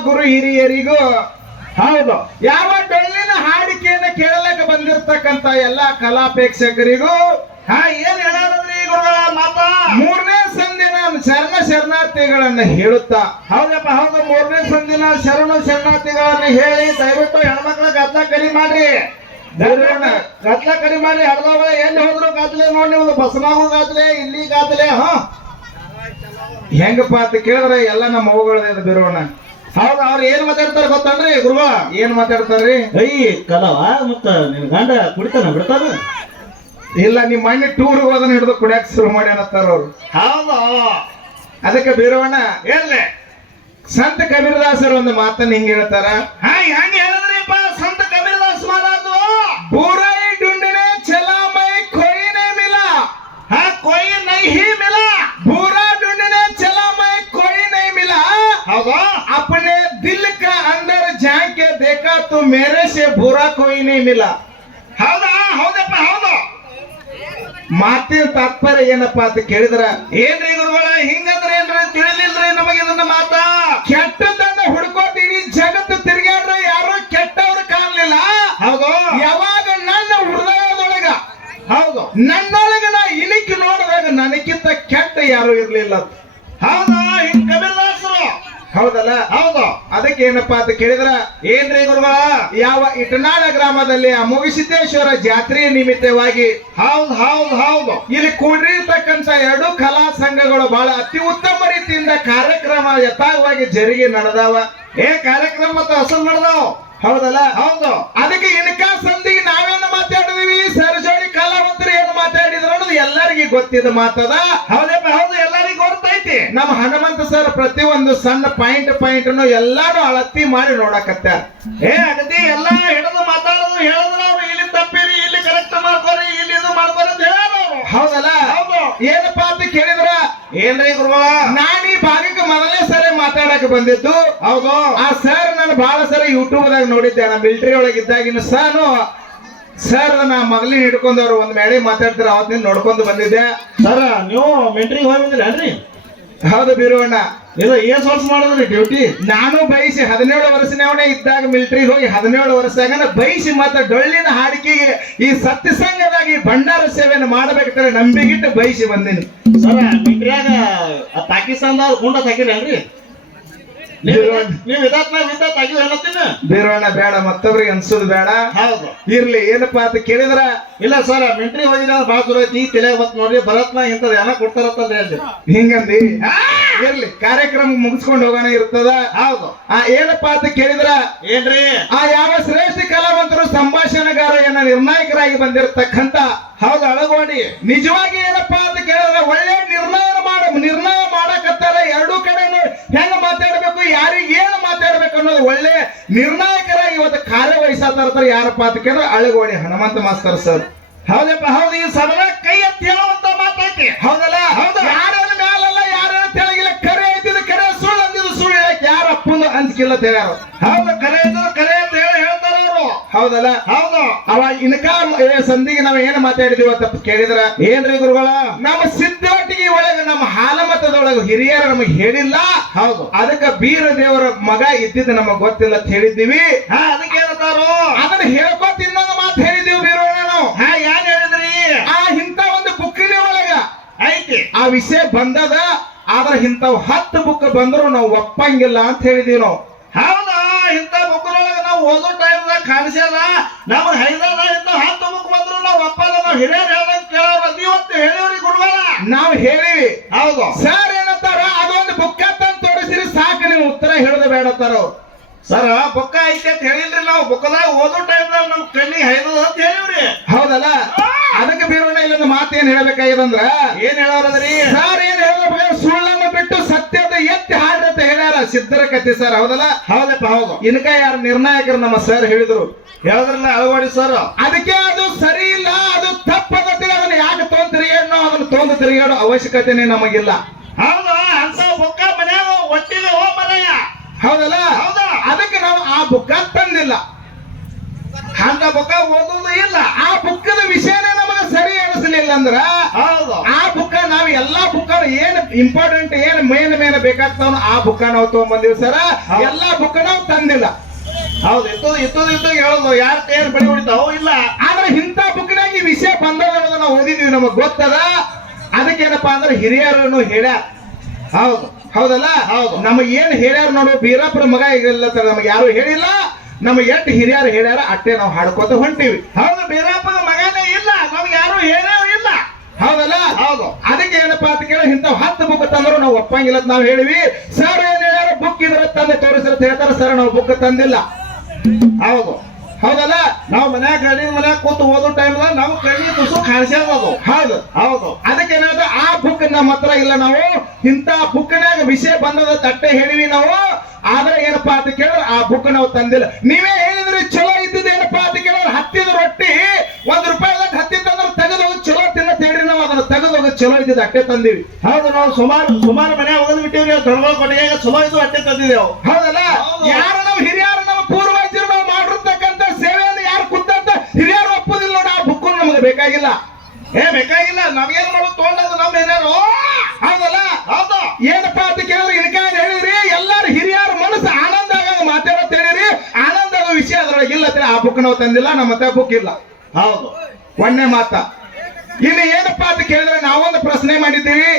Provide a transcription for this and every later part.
ಗುರು ಹಿರಿಯರಿಗೂ ಹೌದು. ಯಾವ ಬೆಳ್ಳಿನ ಹಾಡಿಕೆಯನ್ನು ಕೇಳಲಕ್ಕೆ ಬಂದಿರತಕ್ಕಂತ ಎಲ್ಲಾ ಕಲಾಪೇಕ್ಷಕರಿಗೂ ಹಾ ಏನ್ ಹೇಳಾರದ್ರಿ ಗುರುಗಳ ಮಾತ? ಮೂರನೇ ಸಂದಿನ ಶರಣ ಶರಣಾರ್ಥಿಗಳನ್ನ ಹೇಳುತ್ತಾ. ಹೌದಪ್ಪ ಹೌದು. ಮೂರನೇ ಸಂದಿನ ಶರಣ ಶರಣಾರ್ಥಿಗಳನ್ನ ಹೇಳಿ ದಯವಿಟ್ಟು ಹೆಣ್ಮಕ್ಳ ಗದ್ಲ ಕರಿ ಮಾಡ್ರಿ. ಗದ್ಲ ಕರಿ ಮಾಡಿ ಹಡ್ದವ ಎಲ್ಲಿ ಹೋದ್ರು ಗಾದ್ಲೆ ನೋಡಿ ಒಂದು ಬಸನಾಗು ಗಾತ್ಲೆ ಇಲ್ಲಿ ಗಾತ್ಲೆ ಹಾ. ಹೆಂಗಪ್ಪ ಅಂತ ಕೇಳಿದ್ರೆ ಎಲ್ಲ ನಮ್ಮ ಹೋಗೋಣ ಬಿರೋಣ ಹೌದು ಅವ್ರು ಏನ್ ಮಾತಾಡ್ತಾರ ಗೊತ್ತನ್ರಿ ಗುರುವ? ಏನ್ ಮಾತಾಡ್ತಾರ್ರಿ? ಐ ಕಲವ ಮತ್ತ ನಿನ್ ಗಂಡ ಕುಡಿತಾನ ಬಿಡ್ತಾನ? ಇಲ್ಲ ನಿಮ್ಮ ಮಣ್ಣಿ ಟೂರ್ ಹೋದನ್ನ ಹಿಡಿದು ಕುಡಿಯಕ್ ಶುರು ಮಾಡಿ ಅನ್ನತ್ತಾರ ಅವ್ರು. ಹೌದು. ಅದಕ್ಕೆ ಬೀರವಣ್ಣ ಏನ್ಲೆ? ಸಂತ ಕಬೀರದಾಸರು ಒಂದು ಮಾತನ್ನ ಹಿಂಗ ಹೇಳ್ತಾರ ಹಾ ಹೆಂಗ್ ಹೇಳಿದ್ರಿಪ್ಪ ಏನಿಲ್ಲ. ಇಲ್ಲ ಹೌದಾ? ಹೌದಪ್ಪ ಹೌದು. ಮಾತಿನ ತಾತ್ಪರ್ಯ ಏನಪ್ಪ ಅಂತ ಕೇಳಿದ್ರ ಏನ್ರಿ ಗುರುಗಳ ಹಿಂಗಂದ್ರೆ ಏನ್ರಿ ತಿಳಿಲಿಲ್ರಿ ನಮಗೆ ಇದನ್ನ ಮಾತ? ಕೆಟ್ಟದನ್ನ ಹುಡ್ಕೋತ ಇಡೀ ಜಗತ್ತು ತಿರ್ಗಾಡ್ರ ಯಾರು ಕೆಟ್ಟವ್ರು ಕಾಣಲಿಲ್ಲ. ಹೌದು. ಯಾವಾಗ ನನ್ನ ಹೃದಯದೊಳಗ ಹೌದು. ನನ್ನೊಳಗ ನಾ ಇಳಿಕಿ ನೋಡಿದಾಗ ನನಗಿಂತ ಕೆಟ್ಟ ಯಾರು ಇರ್ಲಿಲ್ಲ ಹೌದಾ? ಹಿಂಗ್ ಕಮಿಲ್ಲ ಹೌದಲ್ಲ? ಅದಕ್ಕೆ ಏನಪ್ಪಾ ಅಂತ ಕೇಳಿದ್ರ? ಏನ್ರಿ ಗುರುವ? ಯಾವ ಇಟನಾಳ ಗ್ರಾಮದಲ್ಲಿ ಅಮೋಘಸಿದ್ದೇಶ್ವರ ಜಾತ್ರೆಯ ನಿಮಿತ್ತವಾಗಿ ಹೌದು ಹೌದು ಹೌದು ಇಲ್ಲಿ ಕೂಡಿರ್ತಕ್ಕಂತ ಎರಡು ಕಲಾ ಸಂಘಗಳು ಬಹಳ ಅತಿ ಉತ್ತಮ ರೀತಿಯಿಂದ ಕಾರ್ಯಕ್ರಮ ಯಥಾವಾಗಿ ಜರುಗಿ ನಡೆದಾವ. ಏ, ಕಾರ್ಯಕ್ರಮ ಮತ್ತು ಅಸಲ್ ನಡೆದಾವ್? ಹೌದಲ್ಲ? ಹೌದು. ಅದಕ್ಕೆ ಇನ್ಕಾ ಸಂಧಿಗೆ ನಾವೇನು ಮಾತಾಡಿದೀವಿ? ಸರ್ಜೋಡಿ ಕಲಾವಂತರು ಏನು ಅನ್ನೋದು ಎಲ್ಲರಿಗೂ ಗೊತ್ತಿದ ಮಾತದ? ಹೌದಪ್ಪ ಹೌದು ಎಲ್ಲರಿಗೂ ಗೊತ್ತೈತಿ. ನಮ್ಮ ಹನುಮಂತ ಸರ್ ಪ್ರತಿ ಒಂದು ಸಣ್ಣ ಪಾಯಿಂಟ್ ಪಾಯಿಂಟ್ ಎಲ್ಲಾನು ಅಳತಿ ಮಾಡಿ ನೋಡಕತ್ತ ಏ ಅಗತಿ ಎಲ್ಲ ಹಿಡಿದು ಮಾತಾಡೋದು ಹೇಳಿದ್ರು ಅವ್ರು ಇಲ್ಲಿ ತಪ್ಪಿರಿ ಇಲ್ಲಿ ಕರೆಕ್ಟ್ ಮಾಡ್ಕೊರಿ ಇಲ್ಲಿ ಇದು ಮಾಡ್ಕೊರಿ ಅಂತ ಹೇಳೋರು. ಹೌದಲ್ಲ? ಹೌದು. ಏನಪ್ಪಾ ಅಂತ ಕೇಳಿದ್ರ? ಏನ್ರಿ ಗುರುವ? ನಾನು ಈ ಭಾಗಕ್ಕೆ ಮೊದಲೇ ಸರಿ ಮಾತಾಡಕ್ ಬಂದಿದ್ದು. ಹೌದು. ಆ ಸರ್ ನಾನು ಬಹಳ ಸರಿ ಯೂಟ್ಯೂಬ್ ದಾಗ ನೋಡಿದ್ದೆ ನಾ ಮಿಲಿಟರಿ ಒಳಗಿದ್ದಾಗಿನ ಸಾನು. ಸರ್ ನಾ ಮಗ್ಲಿ ಹಿಡ್ಕೊಂಡವ್ರು ಒಂದ್ ಮೇಳೆ ಮಾತಾಡ್ತಾರೆ ಅವತ್ತಿನ ನೋಡ್ಕೊಂಡು ಬಂದಿದ್ದೆ. ಸರ್ ನೀವು ಮೆಂಟ್ರಿಗೆ ಹೋಗಿ ಅಲ್ರಿ ಹೌದು ಬೀರುವಣ್ಣ. ಇಲ್ಲ ಏನ್ ವರ್ಷ ಮಾಡಿದ್ರಿ ಡ್ಯೂಟಿ ನಾನು ಬಯಸಿ ಹದಿನೇಳು ವರ್ಷನವನೇ ಇದ್ದಾಗ ಮಿಲಿಟರಿ ಹೋಗಿ ಹದಿನೇಳು ವರ್ಷದಾಗ ಬಯಸಿ ಮತ್ತೆ ಡೊಳ್ಳಿನ ಹಾಡಿಕೆಗೆ ಈ ಸತ್ಯಸಂಗದಾಗಿ ಈ ಭಂಡಾರ ಸೇವೆಯನ್ನು ಮಾಡಬೇಕಾದ್ರೆ ನಂಬಿಗಿಟ್ಟು ಬಯಸಿ ಬಂದೀನಿ. ಸರ್ ಮಿಲಿಟರಿಯಾಗ ಪಾಕಿಸ್ತಾನದವ್ರು ಗುಂಡ ಹಾಕಿರಿ ಅಲ್ರಿ ನೀವು ನೀವು ಇದಾತ್ನ ವಿದ್ದ ತೆಗಿವು ಹೇಳತ್ತೀನಿ? ಬೀರುವಣ್ಣ ಬೇಡ ಮತ್ತೊಬ್ರಿಗೆ ಅನ್ಸೋದು ಬೇಡ. ಹೌದು. ಇರ್ಲಿ ಏನಪ್ಪಾ ಅಂತ ಕೇಳಿದ್ರ? ಇಲ್ಲ ಸರ್ ಮೆಂಟ್ರಿ ಹೋಗಿದ್ರೆ ಭಾಳ ದೂರ ಐತಿ ತಲೆ ಬತ್ ನೋಡ್ರಿ ಭರತ್ನ ಇಂಥದ್ದು ಏನ ಕೊಡ್ತಾರತ್ತ ಹಿಂಗಂದಿ? ಇರ್ಲಿ ಕಾರ್ಯಕ್ರಮ ಮುಗಿಸ್ಕೊಂಡು ಹೋಗೋಣ ಇರ್ತದ. ಹೌದು. ಆ ಏನಪ್ಪ ಅಂತ ಕೇಳಿದ್ರ? ಏನ್ರಿ? ಆ ಯಾವ ಶ್ರೇಷ್ಠ ಕಲಾವಂತರು ಸಂಭಾಷಣೆಗಾರ ಏನ ನಿರ್ಣಾಯಕರಾಗಿ ಬಂದಿರತಕ್ಕಂತ ಹೌದು ಅಳಗೋಡಿ ನಿಜವಾಗಿ ಏನಪ್ಪಾ ಅಂತ ಕೇಳಿದ್ರೆ ಒಳ್ಳೆ ನಿರ್ಣಯ ಮಾಡ ನಿರ್ಣಯ ಮಾಡಕತ್ತಾರ ಎರಡೂ ಕಡೆನು ಹೆಂಗ ಮಾತಾಡ್ಬೇಕು ಯಾರಿಗೆ ಏನು ಮಾತಾಡ್ಬೇಕು ಅನ್ನೋದು ಒಳ್ಳೆ ನಿರ್ಣಾಯಕರಾಗಿ ಇವತ್ತು ಕಾರ್ಯವಹಿಸತ್ತಾರ ಯಾರಪ್ಪ ಅಂತ ಕೇಳಿದ್ರೆ ಅಳಗೋಡಿ ಹನುಮಂತ ಮಾಸ್ತರ್ ಸರ್ ಹೌದಪ್ಪ ಹೌದು ಈ ಸದನ ಕೈ ಎತ್ತಿ ಹೇಳುವಂತ ಮಾತೈತಿ. ಹೌದಲ್ಲ? ಹೌದು. ಯಾರ ಮೇಲಲ್ಲ ಯಾರು ತೆಳಗಿಲ್ಲ? ಕರೆ ಐತಿದ ಕರೆ ಸುಳ್ಳು ಅಂದಿದ್ದು ಸುಳ್ಳು ಹೇಳಕ್ ಯಾರ ಅಪ್ಪಂದು ಅಂಜಿಕಿಲ್ಲ ತೆರೆಯಾರು ಹೌದು ಕರೆ ಇದ್ದು ಕರೆ ಅಂತ ಹೇಳಿ ಹೇಳ್ತಾರ ಅವರು. ಹೌದಲ್ಲ? ಹೌದು. ಅವ ಇನ್ಕ ಸಂಧಿಗೆ ನಾವ್ ಏನ್ ಮಾತಾಡಿದೀವಿ ಅಂತ ಕೇಳಿದ್ರ? ಏನ್ರಿ ಗುರುಗಳ? ನಮ್ಮ ಸಿದ್ಧಾಟಿಗೆ ಒಳಗೆ ನಮ್ಮ ಹಾಲಮತದೊಳಗೆ ಹಿರಿಯರು ನಮಗೆ ಹೇಳಿಲ್ಲ. ಹೌದು. ಅದಕ್ಕ ಬೀರ ದೇವರ ಮಗ ಇದ್ದಿದ್ದು ನಮಗ್ ಗೊತ್ತಿಲ್ಲ ಅಂತ ಹೇಳಿದ್ದೀವಿ. ಹಾ ಅದಕ್ಕೆ ಏನಂತಾರು ಅದನ್ನ ಹೇಳ್ಕೊತ ಇನ್ನೊಂದು ಮಾತು ಹೇಳಿದೀವಿ ಬೀರೋಣ ನಾವು ಹಾ ಯಾನ್ ಹೇಳಿದ್ರಿ? ಆ ಇಂತ ಒಂದು ಬುಕ್ಕಿನ ಒಳಗ. ಐತಿ ಆ ವಿಷಯ ಬಂದದ ಆದ್ರ ಇಂಥವ್ ಹತ್ತು ಬುಕ್ ಬಂದ್ರು ನಾವು ಒಪ್ಪಂಗಿಲ್ಲ ಅಂತ ಹೇಳಿದೀವಿ ನಾವು. ಹೌದಾ? ಇಂಥ ಬುಕ್ನೊಳಗ ನಾವು ಓದೋ ಟೈಮ್ದಾಗ ಕಾಣಿಸಲ್ಲ ನಮ್ಮ ಹೈದರಾಬಾದ್ ಇಂಥ ಹತ್ತು ಬುಕ್ ಬಂದ್ರು ನಾವು ಒಪ್ಪಲ್ಲ. ನಾವು ಹಿರಿಯರು ಹೇಳ್ದಂಗೆ ಕೇಳೋರು. ಇವತ್ತು ಹೇಳಿವ್ರಿ ಗುರುಗಳ ನಾವು ಹೇಳಿ ಹೌದು. ಸರ್ ಉತ್ತರ ಹೇಳೋದು ಬೇಡ ಅವ್ರು ಸರ್ ಬುಕ್ಕ ಐತಿ ಅಂತ ಹೇಳಿಲ್ರಿ ನಾವು. ಬುಕ್ಕದಾಗ ಓದೋ ಟೈಮ್ದಾಗ ನಮ್ ಕಣ್ಣಿ ಹೈದದ ಅಂತ ಹೇಳಿವ್ರಿ. ಹೌದಲ್ಲ? ಅದಕ್ಕೆ ಬೇರೆ ಇಲ್ಲೊಂದು ಮಾತು ಏನ್ ಹೇಳ್ಬೇಕಾಗಿದಂದ್ರ? ಏನ್ ಹೇಳೋರದ್ರಿ ಸರ್ ಏನ್ ಹೇಳ್ಬೇಕು ಸುಳ್ಳನ್ನು ಬಿಟ್ಟು ಸತ್ಯದ ಎತ್ತಿ ಹಾಡ್ರಿ ಅಂತ ಹೇಳ್ಯಾರ ಸಿದ್ಧರ ಕತ್ತಿ ಸರ್ ಹೌದಲ್ಲ? ಹೌದಪ್ಪ ಹೌದು. ಇನ್ಕ ಯಾರು ನಿರ್ಣಾಯಕರು ನಮ್ಮ ಸರ್ ಹೇಳಿದ್ರು. ಹೇಳದ್ರಲ್ಲ ಅಳವಾಡಿ ಸರ್. ಅದಕ್ಕೆ ಅದು ಸರಿ ಇಲ್ಲ ಅದು ತಪ್ಪದತ್ತೆ ಅದನ್ನ ಯಾಕೆ ತೋಂದ್ರಿ ಅದನ್ನ ತೊಗೊಂಡು ತಿರುಗಾಡೋ ಅವಶ್ಯಕತೆನೇ ನಮಗಿಲ್ಲ. ಹೌದಲ್ಲ? ಹೌದಾ? ಅದಕ್ಕೆ ನಾವು ಆ ಬುಕ್ಕ ತಂದಿಲ್ಲ. ಅಂತ ಬುಕ್ಕ ಓದೋದು ಇಲ್ಲ. ಆ ಬುಕ್ಕದ ವಿಷಯನೇ ನಮಗೆ ಸರಿ ಅನಿಸಲಿಲ್ಲ ಅಂದ್ರ ಹೌದು. ಆ ಬುಕ್ಕ ನಾವು ಎಲ್ಲಾ ಬುಕ್ ಏನ್ ಇಂಪಾರ್ಟೆಂಟ್ ಏನ್ ಮೇನ್ ಮೇನ್ ಬೇಕಾಗ್ತಾವ ಆ ಬುಕ್ ನಾವು ತಗೊಂಡ್ಬಂದಿವಿ ಸರ. ಎಲ್ಲಾ ಬುಕ್ ನಾವು ತಂದಿಲ್ಲ. ಹೌದು ಇತ್ತು ಇತ್ತು ಇತ್ತು ಹೇಳೋದು. ಯಾರ ಏನ್ ಬಳಿ ಹೊಡಿತಾವ ಇಲ್ಲ. ಆದ್ರೆ ಇಂಥ ಬುಕ್ನಾಗ ಈ ವಿಷಯ ಬಂದದ ನಾವು ಓದಿದೀವಿ ನಮಗ್ ಗೊತ್ತದ? ಅದಕ್ಕೇನಪ್ಪಾ ಅಂದ್ರೆ ಹಿರಿಯರನ್ನು ಹೇಳ್ಯಾರ. ಹೌದು. ಹೌದಲ್ಲ? ಹೌದು. ನಮಗೆ ಏನು ಹೇಳ್ಯಾರ ನೋಡು ಬೀರಾಪುರ ಮಗ ಇಲ್ಲ ನಮಗೆ ಯಾರು ಹೇಳಿಲ್ಲ. ನಮಗೆ ಎಷ್ಟು ಹಿರಿಯರು ಹೇಳ್ಯಾರ ಅಟ್ಟೆ ನಾವು ಹಾಡ್ಕೋತ ಹೊಂಟೀವಿ. ಹೌದು ಬೀರಪ್ಪನ ಮಗನೇ ಇಲ್ಲ ನಮ್ಗೆ ಯಾರು ಹೇಳೇ ಇಲ್ಲ. ಹೌದಲ್ಲ? ಹೌದು. ಅದಕ್ಕೆ ಏನಪ್ಪಾ ಅಂತ ಕೇಳಿ ಇಂಥವು ಹತ್ತು ಬುಕ್ ತಂದ್ರು ನಾವು ಒಪ್ಪಂಗಿಲ್ಲ ಅಂತ ನಾವು ಹೇಳಿವಿ. ಸರ್ ಏನ್ ಹೇಳ್ಯಾರ ಬುಕ್ ಇದ್ರೆ ತಂದೆ ತೋರಿಸ್ರ ಹೇಳ್ತಾರ. ಸರ್ ನಾವು ಬುಕ್ ತಂದಿಲ್ಲ. ಹೌದು. ಹೌದಲ್ಲ? ನಾವು ಮನ್ಯಾಗ ಗಡಿ ಮನ್ಯಾಗ ಕೂತು ಓದೋ ಟೈಮ್ ನಾವು ಕಣ್ಣಿ ತುಸು ಕಾಣಿಸ್ಯಾದ ಅದು ಹೌದು. ಹೌದು. ಅದಕ್ಕೆ ಏನಾದ್ರು ಆ ಬುಕ್ ನಮ್ಮ ಹತ್ರ ಇಲ್ಲ ನಾವು. ಇಂಥ ಬುಕ್ನಾಗ ವಿಷಯ ಬಂದದ ತಟ್ಟೆ ಹೇಳಿವಿ ನಾವು. ಆದ್ರೆ ಏನಪ್ಪಾ ಅಂತ ಕೇಳಿದ್ರೆ ಆ ಬುಕ್ ನಾವು ತಂದಿಲ್ಲ. ನೀವೇ ಹೇಳಿದ್ರೆ ಚಲೋ ಇದ್ದದ ಏನಪ್ಪಾ ಅಂತ ಕೇಳಿದ್ರೆ ಹತ್ತಿದ ರೊಟ್ಟಿ ಒಂದ್ ರೂಪಾಯಿದಾಗ ಹತ್ತಿ ತಂದ್ರೆ ತೆಗೆದು ಹೋಗಿ ಚಲೋ ತಿನ್ನ ಹೇಳ್ರಿ ನಾವು. ಅದನ್ನ ತೆಗೆದು ಹೋಗಿ ಚಲೋ ಇದ್ದಿದ್ದು ಅಟ್ಟೆ ತಂದಿವಿ. ಹೌದು ನಾವು ಸುಮಾರು ಸುಮಾರು ಮನೆ ಹೋಗದ್ ಬಿಟ್ಟಿವ್ರಿ ದೊಡ್ಡ ಕೊಟ್ಟಿಗೆ ಚಲೋ ಇದು ಅಟ್ಟೆ ತಂದಿದೆವು ಹೌದಲ್ಲ? ಹೌದು. ಯಾರು ನಾವು ಹಿರಿಯರು ನಮ್ಮ ಪೂರ್ವಜರು ನಾವು ಮಾಡಿರ್ತಕ್ಕಂಥ ಸೇವೆಯನ್ನು ಯಾರು ಕುತ್ತಂತ ಹಿರಿಯರು ಒಪ್ಪುದಿಲ್ಲ ನೋಡಿ ಆ ಬುಕ್ ನಮಗೆ ಬೇಕಾಗಿಲ್ಲ. ಏ ಬೇಕಾಗಿಲ್ಲ. ನಮ್ಗೇನ್ ಮಾಡೋದು? ತೊಗೊಂಡದು ನಮ್ಮ ಹೌದು ಏನಪ್ಪಾ ಅಂತ ಕೇಳಿದ್ರೆ ಇನ್ಕಾಯ ಹೇಳಿರಿ ಎಲ್ಲಾರು ಹಿರಿಯರ ಮನಸ್ಸು ಆನಂದ ಆಗ ಮಾತಾಡೋತ್ ಹೇಳಿರಿ ಆನಂದ ಆಗೋ ವಿಷಯ ಅದ್ರೊಳಗೆ ಇಲ್ಲ ಆ ಬುಕ್ ನಾವು ತಂದಿಲ್ಲ ನಮ್ಮ ಮತ್ತೆ ಬುಕ್ ಇಲ್ಲ. ಹೌದು. ಒಣ್ಣೆ ಮಾತ. ಇನ್ನು ಏನಪ್ಪಾ ಅಂತ ಕೇಳಿದ್ರೆ ನಾವೊಂದು ಪ್ರಶ್ನೆ ಮಾಡಿದ್ದೀವಿ.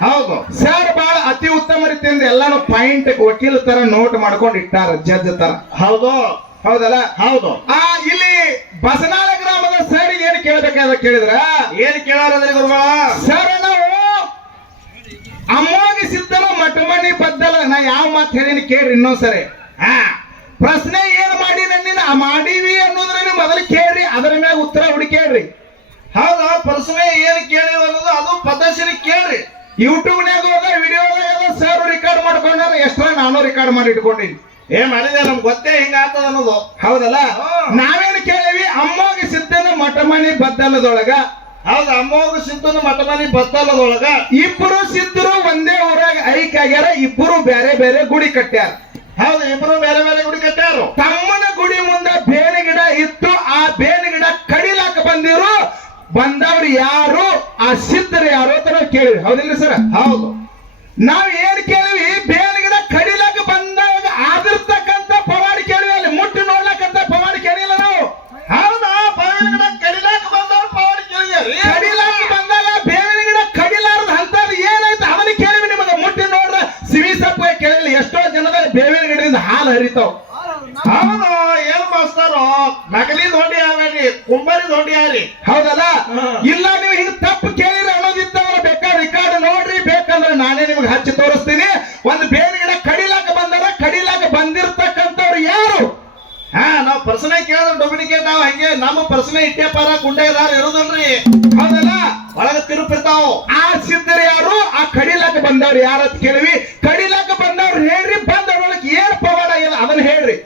ಹೌದು. ಸರ್ ಬಹಳ ಅತಿ ಉತ್ತಮ ರೀತಿಯಿಂದ ಎಲ್ಲಾನು ಪಾಯಿಂಟ್ ವಕೀಲ ತರ ನೋಟ್ ಮಾಡ್ಕೊಂಡು ಇಟ್ಟಾರ ಜಡ್ಜ್ ತರ. ಹೌದು. ಹೌದಲ್ಲ? ಹೌದು. ಆ ಇಲ್ಲಿ ಬಸನಾಳ ಗ್ರಾಮದ ಸರ್ ಏನ್ ಕೇಳ್ಬೇಕಾದ ಕೇಳಿದ್ರ? ಏನ್ ಕೇಳಾರ ಸರ್ ಸಿದ್ಧನ ಮಠಮಣಿ ಬದ್ದಲ ನಾ ಯಾವ ಮಾತು ಹೇಳಿನಿ ಕೇಳ್ರಿ ಇನ್ನೊಂದ್ಸರಿ. ಹಾ ಪ್ರಶ್ನೆ ಏನ್ ಮಾಡಿ ನನ್ನಿನ ಮಾಡೀವಿ ಅನ್ನೋದ್ರ ನೀವು ಮೊದಲು ಕೇಳ್ರಿ ಅದರ ಮೇಲೆ ಉತ್ತರ ಹುಡುಕೇಳ್ರಿ ಹೌದಾ ಪ್ರಶ್ನೆ ಏನ್ ಕೇಳಿ ಅನ್ನೋದು ಅದು ಪದ್ಧತಿ ಕೇಳ್ರಿ. ಯೂಟ್ಯೂಬ್ನಾಗ ಹೋದ ವಿಡಿಯೋದಾಗ ಸರ್ ರೆಕಾರ್ಡ್ ಮಾಡ್ಕೊಂಡಾರ ಎಷ್ಟರ ನಾನು ರೆಕಾರ್ಡ್ ಮಾಡಿ ಇಟ್ಕೊಂಡಿನಿ. ಏ ಮಾಡಿದೆ ನಮ್ಗೆ ಗೊತ್ತೇ ಹಿಂಗ ಆಗ್ತದ ಅನ್ನೋದು. ಹೌದಲ್ಲ. ನಾವೇನು ಕೇಳಿವಿ? ಅಮ್ಮೋಗಿ ಸಿದ್ದನ ಮಟಮಣಿ ಬದ್ದಲದೊಳಗ ಹೌದು ಅಮ್ಮವ್ರು ಸಿದ್ಧನ ಮಠ ಮನಿ ಇಬ್ರು ಇಬ್ಬರು ಸಿದ್ಧರು ಒಂದೇ ಊರಾಗ ಐಕ್ ಆಗ್ಯಾರ ಇಬ್ಬರು ಬೇರೆ ಬೇರೆ ಗುಡಿ ಕಟ್ಟ್ಯಾರ. ಹೌದು ಇಬ್ರು ಬೇರೆ ಬೇರೆ ಗುಡಿ ಕಟ್ಟ್ಯಾರು. ತಮ್ಮನ ಗುಡಿ ಮುಂದೆ ಬೇನೆ ಗಿಡ ಇತ್ತು ಆ ಬೇನೆ ಗಿಡ ಕಡಿಲಾಕ ಬಂದಿರು. ಬಂದವ್ರು ಯಾರು ಆ ಸಿದ್ಧರು ಯಾರು ಅಂತ ನಾವು ಕೇಳಿವಿ ಹೌದಿಲ್ಲ ಸರ್? ಹೌದು. ನಾವ್ ಏನ್ ಬೇವಿನ ಗಿಡದಿಂದ ಹಾಲು ಹರಿತಾವ್. ಹೌದು. ಏನ್ ಮಾಸ್ತಾರ? ನಕಲಿ ದೊಡ್ಡಿ ಯಾವ್ರಿ ಕುಂಬಾರಿ ದೊಡ್ಡಿ ಯಾರಿ ಹೌದಲ್ಲ? ಇಲ್ಲ ನೀವು ಹಿಂಗ್ ತಪ್ಪು ಕೇಳಿರ ಅನ್ನೋದಿತ್ತವ್ರ ಬೇಕಾದ್ರೆ ರೆಕಾರ್ಡ್ ನೋಡ್ರಿ ಬೇಕಂದ್ರೆ ನಾನೇ ನಿಮ್ಗೆ ಹಚ್ಚಿ ತೋರಿಸ್ತೀನಿ. ಒಂದು ಬೇರೆ ಗಿಡ ಕಡಿಲಾಕ ಬಂದಾರ ಕಡಿಲಾಕ ಬಂದಿರ್ತಕ್ಕಂಥವ್ರು ಯಾರು? ಹಾ ನಾವ್ ಪ್ರಶ್ನೆ ಕೇಳಿದ್ರೆ ಡೊಮಿನಿಕೇಟ್ ನಾವ್ ಹಂಗೆ. ನಮ್ಮ ಪರ್ಸನೆ ಇಟ್ಟೆಪಾರ ಗುಂಡೆದಾರ ಇರೋದಲ್ರಿ. ಹೌದಲ್ಲ? ಒಳಗ ತಿರುಪಿರ್ತಾವ. ಆ ಸಿದ್ಧರು ಯಾರು? ಆ ಕಡಿಲಾಕ ಬಂದವ್ರು ಯಾರು ಅಂತ ಕೇಳಿವಿ ಕಡಿಲಾಕ ಬಂದವ್ರು ಹೇಳ್ರಿ ಬಂದವ್ರೊಳಗೆ ಏನ್ ಪವಾಡ ಇಲ್ಲ ಅದನ್ನ ಹೇಳ್ರಿ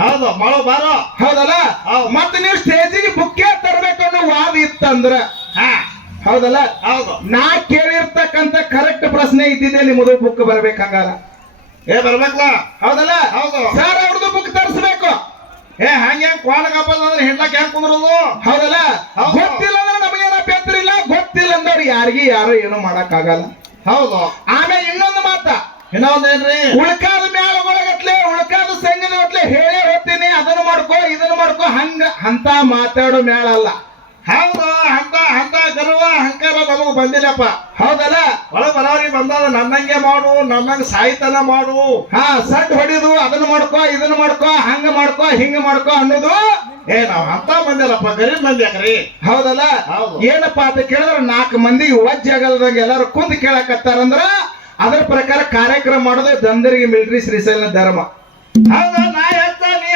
ಹೌದು ಮಳು ಬಾರೋ ಹೌದಲ್ಲ? ಹೌದು. ಮತ್ತೆ ನೀವು ಸ್ಟೇಜಿಗೆ ಬುಕ್ಕೆ ತರಬೇಕು ಅನ್ನೋ ವಾದ ಇತ್ತಂದ್ರ? ಹೌದಲ್ಲ? ಹೌದು. ನಾ ಕೇಳಿರ್ತಕ್ಕಂತ ಕರೆಕ್ಟ್ ಪ್ರಶ್ನೆ ಇದ್ದಿದೆ ನಿಮ್ಮದು ಬುಕ್ ಬರ್ಬೇಕಂಗಾರ ಏ ಬರ್ಬೇಕಲ್ಲ ಹೌದಲ್ಲ? ಹೌದು. ಸರ್ ಅವ್ರದ್ದು ಬುಕ್ ತರಿಸ್ಬೇಕು. ಏ ಹಂಗೆ ಕ್ವಾಲಗಪ್ಪ ಅಂದ್ರೆ ಹೆಣ್ಲಾಕ್ ಹೆಂಗ್ ಕುಂದ್ರದು? ಹೌದಲ್ಲ? ಹೌದು. ಗೊತ್ತಿಲ್ಲ ಅಂದ್ರೆ ನಮಗೇನ ಅಭ್ಯಂತರ ಇಲ್ಲ. ಗೊತ್ತಿಲ್ಲ ಅಂದ್ರೆ ಯಾರಿಗೆ ಯಾರು ಏನು ಮಾಡಕ್ ಆಗಲ್ಲ ಹೌದು. ಆಮೇಲೆ ಇನ್ನೊಂದು ಮಾತ. ಇನ್ನೊಂದೇನ್ರಿ? ಉಳ್ಕಾದ ಮ್ಯಾಲಗೊಳಗತ್ಲೆ ಉಳ್ಕಾದ ಸಂಘದ ಒಟ್ಲೆ ಹೇಳೇ ಹೋಗ್ತೀನಿ ಅದನ್ನ ಮಾಡ್ಕೋ ಇದನ್ನ ಮಾಡ್ಕೋ ಹಂಗ ಅಂತ ಮಾತಾಡೋ ಮೇಳ ಅಲ್ಲ. ಹೌದು ಹಂತ ಹಂತ ಗರ್ವ ಅಹಂಕಾರ ನಮಗ್ ಬಂದಿಲ್ಲಪ್ಪ. ಹೌದಲ್ಲ? ಒಳಗ್ ಬರೋರಿಗೆ ಬಂದಾದ ನನ್ನಂಗೆ ಮಾಡು ನನ್ನಂಗ ಸಾಯ್ತನ ಮಾಡು. ಹಾ ಸಡ್ ಹೊಡಿದು ಅದನ್ನ ಮಾಡ್ಕೋ ಇದನ್ನ ಮಾಡ್ಕೋ ಹಂಗ ಮಾಡ್ಕೋ ಹಿಂಗ ಮಾಡ್ಕೋ ಅನ್ನೋದು ಏ ನಾವ್ ಅಂತ ಬಂದಿಲ್ಲಪ್ಪ ಗರೀಬ್ ಮಂದಿ ಯಾಕ್ರಿ? ಹೌದಲ್ಲ? ಏನಪ್ಪ ಅಂತ ಕೇಳಿದ್ರೆ ನಾಲ್ಕು ಮಂದಿ ವಜ್ಜೆ ಆಗಲ್ದಂಗ ಎಲ್ಲಾರು ಕುಂದ್ ಕೇಳಕತ್ತಾರಂದ್ರ ಅದರ ಪ್ರಕಾರ ಕಾರ್ಯಕ್ರಮ ಮಾಡೋದು ದಂದರಿಗೆ ಮಿಲಿಟರಿ ಶ್ರೀಶೈಲ ಧರ್ಮ. ಹೌದಾ ನಾ ಹೇಳ್ತಾ ನೀ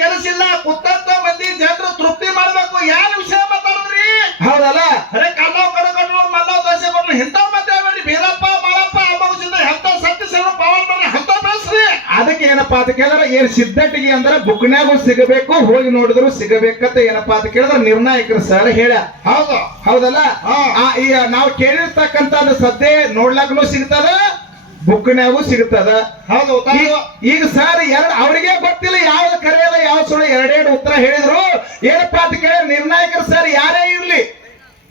ಕೆಲಸ ಇಲ್ಲ ಕುತ್ತಂತ ಮಂದಿ ಜನರು ತೃಪ್ತಿ ಮಾಡ್ಬೇಕು. ಯಾರ ವಿಷಯ ಮಾತಾಡಿದ್ರಿ? ಹೌದಲ್ಲ? ಅರೆ ಕಲ್ಲವ್ ಕಡೆ ಕೊಟ್ಟರು ಮಲ್ಲಾವ್ ದೋಸೆ ಕೊಟ್ಟರು ಇಂಥ ಮತ್ತೆ ಮಾಡಿ ಬೀರಪ್ಪ ಮಾಳಪ್ಪ ಅಮ್ಮಗಿಸಿದ ಎಂತ ಸತ್ಯ ಸೇವ ಪವನ್ ಮಾಡಿ ಅಂತ ಬೆಳೆಸ್ರಿ. ಅದಕ್ಕೆ ಏನಪ್ಪಾ ಅಂತ ಕೇಳಿದ್ರೆ ಏನ್ ಸಿದ್ಧಟಿಗೆ ಅಂದ್ರೆ ಬುಕ್ನ್ಯಾಗು ಸಿಗಬೇಕು ಹೋಗಿ ನೋಡಿದ್ರು ಸಿಗಬೇಕಂತ ಏನಪ್ಪಾ ಅಂತ ಕೇಳಿದ್ರೆ ನಿರ್ಣಾಯಕರು ಸರ್ ಹೇಳ ಹೌದು. ಹೌದಲ್ಲ? ಈಗ ಈ ನಾವು ಕೇಳಿರ್ತಕ್ಕಂತ ಸದ್ದೆ ನೋಡ್ಲಕ್ಕೂ ಸಿಗ್ತದ? ಬುಕ್ನ್ಯಾಗೂ ಸಿಗ್ತದ ಹೌದು ಈಗ ಸರ್ ಎರಡ್ ಅವರಿಗೆ ಗೊತ್ತಿಲ್ಲ ಯಾವ ಕರೆಯಲ್ಲ ಯಾವ ಸುಳ್ಳು. ಎರಡೆರಡು ಉತ್ತರ ಹೇಳಿದ್ರು. ಏನಪ್ಪ ಅಂತ ಕೇಳಿ ನಿರ್ಣಾಯಕರು ಸರ್ ಯಾರೇ ಇರ್ಲಿ.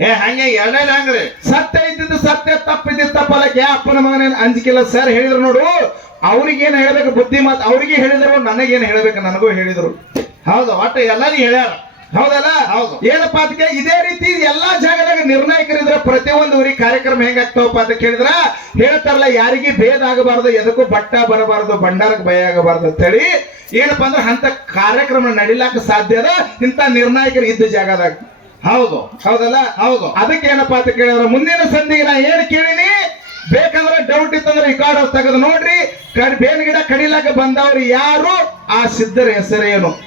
ಏ ಹಂಗೆ ಎರಡೇ ಹಂಗ್ರಿ. ಸತ್ಯ ಇದ್ದಿದ್ದು ಸತ್ಯ ತಪ್ಪಿದ್ದು ತಪ್ಪಲಕ್ಕೆ ಅಪ್ಪನ ಮಗನೇನು ಅಂಜಿಕಿಲ್ಲ ಸರ್ ಹೇಳಿದ್ರು ನೋಡು. ಅವ್ರಿಗೇನು ಹೇಳ್ಬೇಕು? ಬುದ್ಧಿ ಮಾತು ಅವ್ರಿಗೆ ಹೇಳಿದ್ರು ನನಗೇನು ಹೇಳ್ಬೇಕು? ನನಗೂ ಹೇಳಿದ್ರು. ಹೌದು ಒಟ್ಟು ಎಲ್ಲರಿಗೂ ಹೇಳ್ಯಾರ. ಹೌದಲ್ಲ? ಹೌದು. ಏನಪ್ಪಾ ಅದಕ್ಕೆ ಇದೇ ರೀತಿ ಎಲ್ಲಾ ಜಾಗದಾಗ ನಿರ್ಣಾಯಕರಿದ್ರೆ ಪ್ರತಿಯೊಂದು ಊರಿಗೆ ಕಾರ್ಯಕ್ರಮ ಹೆಂಗಾಗ್ತಾವಪ್ಪ ಅಂತ ಕೇಳಿದ್ರ? ಹೇಳ್ತಾರಲ್ಲ ಯಾರಿಗೆ ಭೇದ ಆಗಬಾರದು ಎದಕ್ಕೂ ಬಟ್ಟ ಬರಬಾರದು ಭಂಡಾರಕ್ಕೆ ಭಯ ಆಗಬಾರದು ಅಂತ ಹೇಳಿ ಏನಪ್ಪಾ ಅಂದ್ರೆ ಅಂತ ಕಾರ್ಯಕ್ರಮ ನಡಿಲಾಕ ಸಾಧ್ಯ ಅದ ಇಂತ ನಿರ್ಣಾಯಕರು ಇದ್ದ ಜಾಗದಾಗ. ಹೌದು. ಹೌದಲ್ಲ? ಹೌದು. ಅದಕ್ಕೆ ಏನಪ್ಪಾ ಅಂತ ಕೇಳಿದ್ರ ಮುಂದಿನ ಸಂಧಿಗೆ ನಾ ಏನ್ ಕೇಳಿನಿ? ಬೇಕಂದ್ರೆ ಡೌಟ್ ಇತ್ತಂದ್ರೆ ರೆಕಾರ್ಡ್ ತೆಗೆದು ನೋಡ್ರಿ. ಕಡ್ ಬೇನ್ ಗಿಡ ಕಡಿಲಾಕ ಬಂದವ್ರು ಯಾರು? ಆ ಸಿದ್ಧರ ಹೆಸರೇನು?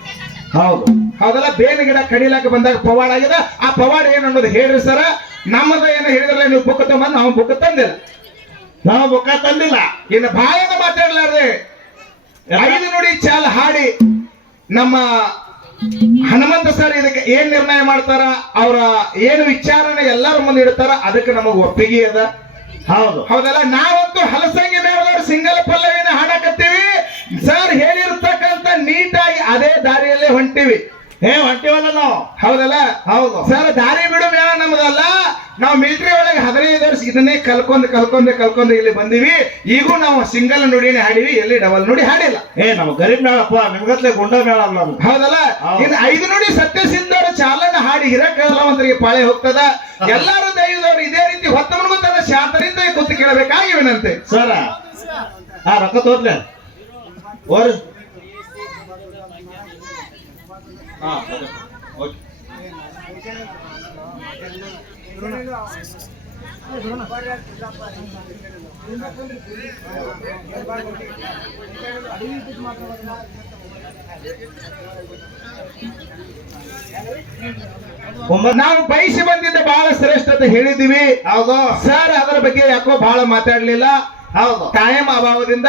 ಹೌದು. ಹೌದಲ್ಲ ಬೇವಿನ ಗಿಡ ಕಡಿಲಾಕ ಬಂದಾಗ ಪವಾಡ ಆಗಿದೆ. ಆ ಪವಾಡ ಏನು ಅನ್ನೋದು ಹೇಳ್ರಿ ಸರ ನಮ್ಮದ ಏನು ಹೇಳಿದ್ರಲ್ಲ ನೀವು ಬುಕ್ ತಗೊಂಡ್ ನಾವು ಬುಕ್ ತಂದಿಲ್ಲ. ನಾವು ಬುಕ್ಕ ತಂದಿಲ್ಲ. ಇನ್ನು ಬಾಯನ್ನ ಮಾತಾಡ್ಲಾರ್ದೆ ಐದು ನುಡಿ ಚಾಲ ಹಾಡಿ ನಮ್ಮ ಹನುಮಂತ ಸರ್ ಇದಕ್ಕೆ ಏನ್ ನಿರ್ಣಯ ಮಾಡ್ತಾರ ಅವರ ಏನು ವಿಚಾರನ ಎಲ್ಲರ ಮುಂದೆ ಇಡ್ತಾರ ಅದಕ್ಕೆ ನಮಗ್ ಒಪ್ಪಿಗೆ ಅದ. ಹೌದು. ಹೌದಲ್ಲ ನಾವಂತೂ ಹಲಸಂಗಿ ಮೇಲೆ ಸಿಂಗಲ್ ಪಲ್ಲವಿನ ಹಾಡಕತ್ತೀವಿ. ಸರ್ ನೀಟಾಗಿ ಅದೇ ದಾರಿಯಲ್ಲೇ ಹೊಂಟಿವಿ. ಏ ಹೊಂಟಿವಲ್ಲ ನಾವು? ಹೌದಲ್ಲ? ಹೌದು. ಸರ್ ದಾರಿ ಬಿಡು ಮೇಳ ನಮ್ದಲ್ಲ. ನಾವು ಮಿಲಿಟರಿ ಒಳಗೆ ಹದಿನೈದು ವರ್ಷ ಇದನ್ನೇ ಕಲ್ಕೊಂಡ್ ಕಲ್ಕೊಂಡ್ ಕಲ್ಕೊಂಡ್ ಇಲ್ಲಿ ಬಂದಿವಿ. ಈಗೂ ನಾವು ಸಿಂಗಲ್ ನುಡಿನೇ ಹಾಡಿವಿ ಎಲ್ಲಿ ಡಬಲ್ ನುಡಿ ಹಾಡಿಲ್ಲ. ಏ ನಾವು ಗರೀಬ್ ಮೇಳಪ್ಪ ನಿಮ್ಗತ್ಲೆ ಗುಂಡ ಮೇಳ ನಾವು ಹೌದಲ್ಲ? ಹೌದು. ಇನ್ನು ಐದು ನುಡಿ ಸತ್ಯ ಸಿದ್ಧರ ಚಾಲನ ಹಾಡಿ ಹಿರಕಲಾವಂತರಿಗೆ ಪಾಳೆ ಹೋಗ್ತದ. ಎಲ್ಲರೂ ದೈವದವರು ಇದೇ ರೀತಿ ಹೊತ್ತ ಮುಳುಗುತ್ತಾರ ಶಾಂತರಿಂದ ಕೂತು ಕೇಳಬೇಕಾಗಿವೇನಂತೆ ಸರ ಆ ರೊಕ್ಕ ತೋರ್ಲೆ ಓರಿ ಹಾ ಸರಿ. ಓಕೆ. ಒಂಬತ್ತು ನಾವು ಬಯಸಿ ಬಂದಿದ್ದ ಬಹಳ ಶ್ರೇಷ್ಠ ಅಂತ ಹೇಳಿದೀವಿ ಹೌದು. ಸರ್ ಅದರ ಬಗ್ಗೆ ಯಾಕೋ ಬಹಳ ಮಾತಾಡ್ಲಿಲ್ಲ. ಹೌದು. ಕಾಯಂ ಅಭಾವದಿಂದ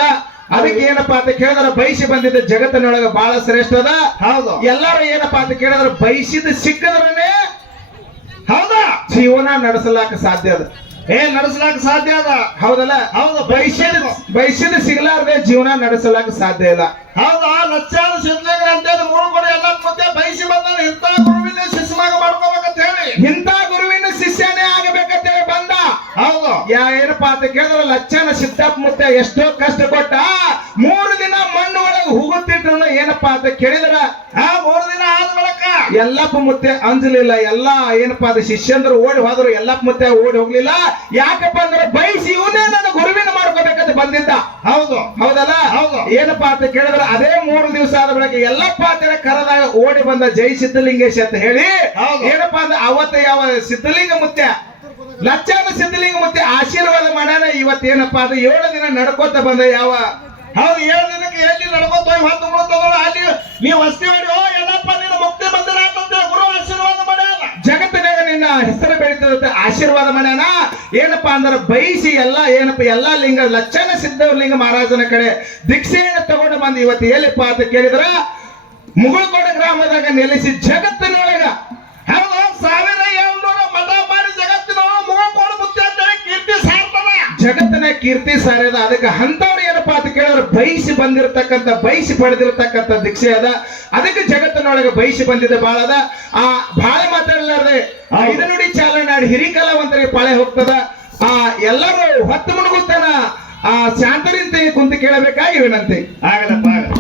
ಅದಕ್ಕೆ ಏನಪ್ಪಾ ಅಂತ ಕೇಳಿದ್ರೆ ಬಯಸಿ ಬಂದಿದ್ದ ಜಗತ್ತಿನೊಳಗ ಬಹಳ ಶ್ರೇಷ್ಠ ಅದ. ಹೌದು. ಎಲ್ಲರೂ ಏನಪ್ಪಾ ಅಂತ ಕೇಳಿದ್ರೆ ಬಯಸಿದ ಸಿಕ್ಕದ್ರನೇ ಹೌದಾ? ಜೀವನ ನಡೆಸಲಾಕ ಸಾಧ್ಯ ಅದ. ಏ ನಡೆಸಲಾಕ ಸಾಧ್ಯ ಅದ. ಹೌದಲ್ಲ? ಹೌದು ಬಯಸಿದ ಬಯಸಿದ ಸಿಗಲಾರ್ದೆ ಜೀವನ ನಡೆಸಲಾಕ ಸಾಧ್ಯ ಇಲ್ಲ. ಹೌದಾ ಲಕ್ಷಾದ ಸಿದ್ಧಲಿಂಗ ಅಂತೇಳಿ ಮೂರು ಕೂಡ ಎಲ್ಲ ಮುಂದೆ ಬಯಸಿ ಬಂದ ಇಂಥ ಗುರುವಿನ ಶಿಷ್ಯನಾಗ ಮಾಡ್ಕೋಬೇಕಂತ ಹೇಳಿ. ಇಂಥ ಯಾ ಏನಪ್ಪಾ ಅಂತ ಕೇಳಿದ್ರೆ ಲಚ್ಚನ ಸಿದ್ದಪ್ಪ ಮುತ್ತ ಎಷ್ಟೋ ಕಷ್ಟ ಕೊಟ್ಟ ಮೂರು ದಿನ ಮಣ್ಣು ಒಳಗೆ ಹೋಗುತ್ತಿಟ್ರು ಏನಪ್ಪಾ ಅಂತ ಕೇಳಿದ್ರ? ಆ ಮೂರು ದಿನ ಆದ ಬಳಿಕ ಎಲ್ಲಪ್ಪ ಮುತ್ತೆ ಅಂಜಲಿಲ್ಲ. ಎಲ್ಲಾ ಏನಪ್ಪಾ ಅದು ಶಿಷ್ಯಂದ್ರು ಓಡಿ ಹೋದ್ರು. ಎಲ್ಲಪ್ಪ ಮುತ್ತೆ ಓಡಿ ಹೋಗ್ಲಿಲ್ಲ. ಯಾಕಪ್ಪ ಅಂದ್ರೆ ಬಯಸಿ ಇವನೇ ನನ್ನ ಗುರುವಿನ ಮಾಡ್ಕೋಬೇಕಂತ ಬಂದಿದ್ದ. ಹೌದು. ಹೌದಲ್ಲ? ಹೌದು. ಏನಪ್ಪಾ ಅಂತ ಕೇಳಿದ್ರೆ ಅದೇ ಮೂರು ದಿವಸ ಆದ ಬಳಿಕ ಎಲ್ಲಪ್ಪ ಅಂತ ಕರೆದಾಗ ಓಡಿ ಬಂದ ಜೈ ಸಿದ್ಧಲಿಂಗೇಶ್ ಅಂತ ಹೇಳಿ ಏನಪ್ಪ ಅಂದ್ರೆ ಅವತ್ತ ಯಾವ ಸಿದ್ಧಲಿಂಗ ಮುತ್ಯ ಲಕ್ಷಾನ ಸಿದ್ಧಲಿಂಗ ಮತ್ತೆ ಆಶೀರ್ವಾದ ಮಾಡ್ಯಾನ ಇವತ್ತೇನಪ್ಪಾ ಅದು ಏಳು ದಿನ ನಡ್ಕೋತ ಬಂದ ಯಾವ? ಹೌದು, ಏಳು ದಿನಕ್ಕೆ ಎಲ್ಲಿ ನಡ್ಕೊತ ಹೋಗಿ ಹೊತ್ತು ಅಲ್ಲಿ ನೀವು ವಸ್ತಿ ಮಾಡಿ, ಓ ಎಲ್ಲಪ್ಪ ನೀನು ಮುಕ್ತಿ ಬಂದಿರ ಅಂತ ಗುರು ಆಶೀರ್ವಾದ ಮಾಡ ಜಗತ್ತಿನಾಗ ನಿನ್ನ ಹೆಸರು ಬೆಳೀತದಂತೆ ಆಶೀರ್ವಾದ ಮಾಡ್ಯಾನ ಏನಪ್ಪಾ ಅಂದ್ರೆ ಬಯಸಿ ಎಲ್ಲ ಏನಪ್ಪ, ಎಲ್ಲಾ ಲಿಂಗ ಲಕ್ಷಣ ಸಿದ್ಧಲಿಂಗ ಮಹಾರಾಜನ ಕಡೆ ದೀಕ್ಷೆಯನ್ನು ತಗೊಂಡು ಬಂದು ಇವತ್ತು ಎಲ್ಲಿಪ್ಪ ಅಂತ ಕೇಳಿದ್ರ? ಮುಗುಳ್ಕೋಟೆ ಗ್ರಾಮದಾಗ ನೆಲೆಸಿ ಜಗತ್ತಿನೊಳಗ. ಹೌದು ಸಾವಿರ ಏಳ್ನೂರ ಜಗತ್ತನ ಕೀರ್ತಿ ಸಾರ್ಯದ ಅದಕ್ಕೆ ಅಂತವ್ರು ಏನಪ್ಪಾ ಅಂತ ಕೇಳಿದ್ರೆ ಬಯಸಿ ಬಂದಿರತಕ್ಕಂತ ಬಯಸಿ ಪಡೆದಿರತಕ್ಕಂತ ದೀಕ್ಷೆ ಅದ. ಅದಕ್ಕೆ ಜಗತ್ತಿನೊಳಗೆ ಬಯಸಿ ಬಂದಿದೆ ಬಾಳ ಅದ. ಆ ಬಾಳೆ ಮಾತಾಡಲಾರ್ದೆ ಆ ಇದನುಡಿ ಚಾಲನಾಡಿ ಹಿರಿ ಕಲಾವಂತರಿಗೆ ಪಾಳೆ ಹೋಗ್ತದ. ಆ ಎಲ್ಲರೂ ಹೊತ್ತು ಮುಣಗುತ್ತಾನ ಆ ಶಾಂತರಿಂತ ಕುಂತು ಕೇಳಬೇಕಾಗಿ ವಿನಂತಿ. ಆಗಲಪ್ಪ ಆಗಲ್ಲ.